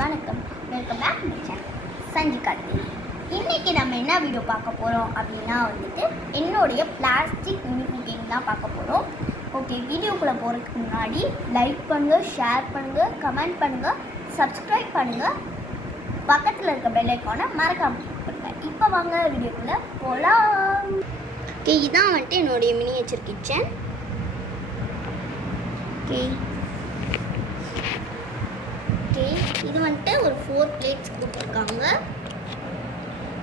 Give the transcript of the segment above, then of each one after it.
வணக்கம், welcome back to channel Sanjika TV. இன்றைக்கி நம்ம என்ன வீடியோ பார்க்க போகிறோம் அப்படின்னா என்னுடைய பிளாஸ்டிக் மினி கேம் தான் பார்க்க போகிறோம். ஓகே, வீடியோக்குள்ளே போகிறதுக்கு முன்னாடி லைக் பண்ணுங்கள், ஷேர் பண்ணுங்கள், கமெண்ட் பண்ணுங்கள், சப்ஸ்கிரைப் பண்ணுங்கள், பக்கத்தில் இருக்க பெல் ஐக்கானை மறக்காம கிளிக் பண்ணுங்கள். இப்போ வாங்க வீடியோக்குள்ளே போகலாம். ஓகே, இதான் என்னுடைய மினியேச்சர் கிச்சன். ஓகே, இது ஒரு 4 பிளேட்ஸ் கொடுத்துருக்காங்க.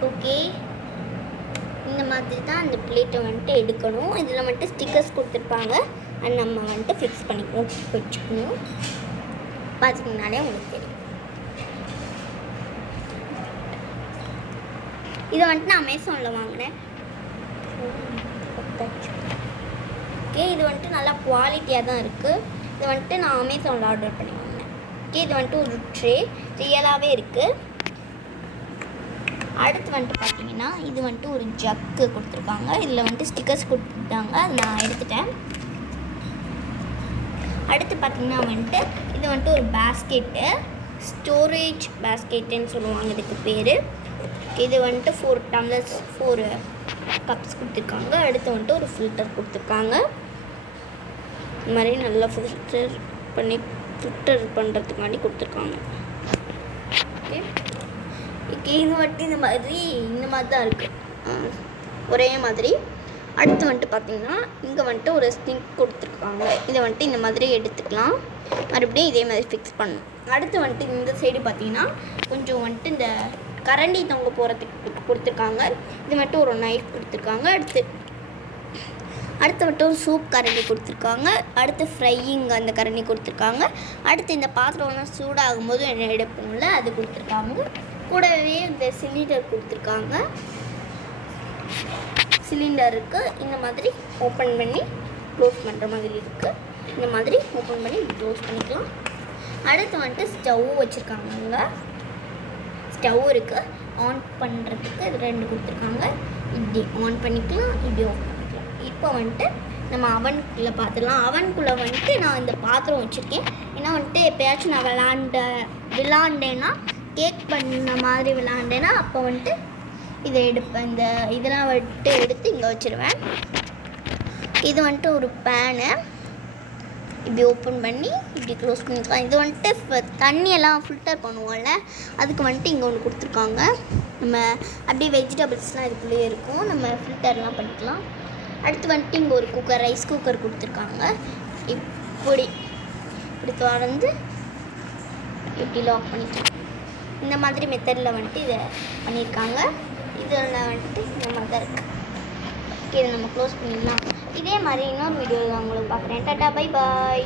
ஓகே, இந்த மாதிரி தான் அந்த பிளேட்டை எடுக்கணும். இதில் ஸ்டிக்கர்ஸ் கொடுத்துருப்பாங்க. அது நம்ம ஃபிக்ஸ் பண்ணிக்கணும், வச்சுக்கணும். பார்த்திங்கனாலே உங்களுக்கு தெரியும். இதை நான் அமேசானில் வாங்கினேன். ஓகே, இது நல்லா குவாலிட்டியாக தான் இருக்குது. இது நான் அமேசானில் ஆர்டர் பண்ணி வாங்கினேன். இது ஒரு ட்ரே ரியலாகவே இருக்குது. அடுத்து பார்த்தீங்கன்னா இது ஒரு ஜக்கு கொடுத்துருக்காங்க. இதில் ஸ்டிக்கர்ஸ் கொடுத்துட்டாங்க, அது நான் எடுத்துட்டேன். அடுத்து பார்த்தீங்கன்னா இது ஒரு பேஸ்கெட்டு, ஸ்டோரேஜ் பேஸ்கெட்டுன்னு சொல்லுவாங்க இதுக்கு பேர். இது 4 டம்ளர்ஸ் 4 கப்ஸ் கொடுத்துருக்காங்க. அடுத்து ஒரு ஃபில்டர் கொடுத்துருக்காங்க. இந்த மாதிரி நல்லா ஃபில்டர் பண்ணுறதுக்காண்டி கொடுத்துருக்காங்க. ஓகே, இது இந்த மாதிரி தான் இருக்குது, ஒரே மாதிரி. அடுத்து பார்த்திங்கன்னா இங்கே ஒரு ஸ்டிக் கொடுத்துருக்காங்க. இதை இந்த மாதிரி எடுத்துக்கலாம், மறுபடியும் இதே மாதிரி ஃபிக்ஸ் பண்ணணும். அடுத்து இந்த சைடு பார்த்திங்கன்னா கொஞ்சம் இந்த கரண்டி தொங்க போகிறதுக்கு கொடுத்துருக்காங்க. இது ஒரு நைஃப் கொடுத்துருக்காங்க. அடுத்து ஒரு சூப் கரண்டி கொடுத்துருக்காங்க. அடுத்து ஃப்ரையிங் அந்த கரண்டி கொடுத்துருக்காங்க. அடுத்து இந்த பாத்திரம்லாம் சூடாகும்போது என்ன எடுப்போம்ல, அது கொடுத்துருக்காங்க. கூடவே இந்த சிலிண்டர் கொடுத்துருக்காங்க. சிலிண்டருக்கு இந்த மாதிரி ஓப்பன் பண்ணி க்ளோஸ் பண்ணுற மாதிரி இருக்குது. இந்த மாதிரி ஓப்பன் பண்ணி க்ளோஸ் பண்ணிக்கலாம். அடுத்து ஸ்டவ் வச்சுருக்காங்க. அங்கே ஸ்டவ் இருக்குது, ஆன் பண்ணுறதுக்கு இது 2 கொடுத்துருக்காங்க. இப்படி ஆன் பண்ணிக்கலாம், இப்படி ஆஃப் பண்ணிக்கலாம். இப்போ நம்ம அவனுக்குள்ளே பார்த்துடலாம். அவனுக்குள்ளே நான் இந்த பாத்திரம் வச்சுருக்கேன். ஏன்னா எப்போயாச்சும் நான் விளாண்டேன்னா கேக் பண்ண மாதிரி விளாண்டேன்னா அப்போ இதை எடுப்பேன். இதெல்லாம் எடுத்து இங்கே வச்சுருவேன். இது ஒரு பேனு, இப்படி ஓப்பன் பண்ணி இப்படி க்ளோஸ் பண்ணிக்கலாம். இது தண்ணியெல்லாம் ஃபில்டர் பண்ணுவோம்ல, அதுக்கு இங்கே ஒன்று கொடுத்துருக்காங்க. நம்ம அப்படியே வெஜிடபிள்ஸ்லாம் இதுக்குள்ளேயே இருக்கும், நம்ம ஃபில்டர்லாம் பண்ணிக்கலாம். அடுத்து இங்கே ஒரு குக்கர், ரைஸ் குக்கர் கொடுத்துருக்காங்க. இப்படி திறந்து இப்படி லாக் பண்ணிக்கலாம். இந்த மாதிரி மெத்தடில் இதை பண்ணியிருக்காங்க. இதில் இந்த மாதிரி தான் இருக்குது. ஓகே, இதை நம்ம க்ளோஸ் பண்ணிடலாம். இதே மாதிரி இன்னொரு வீடியோவில் நான் உங்களுக்கு பார்க்குறேன். Tata, bye bye.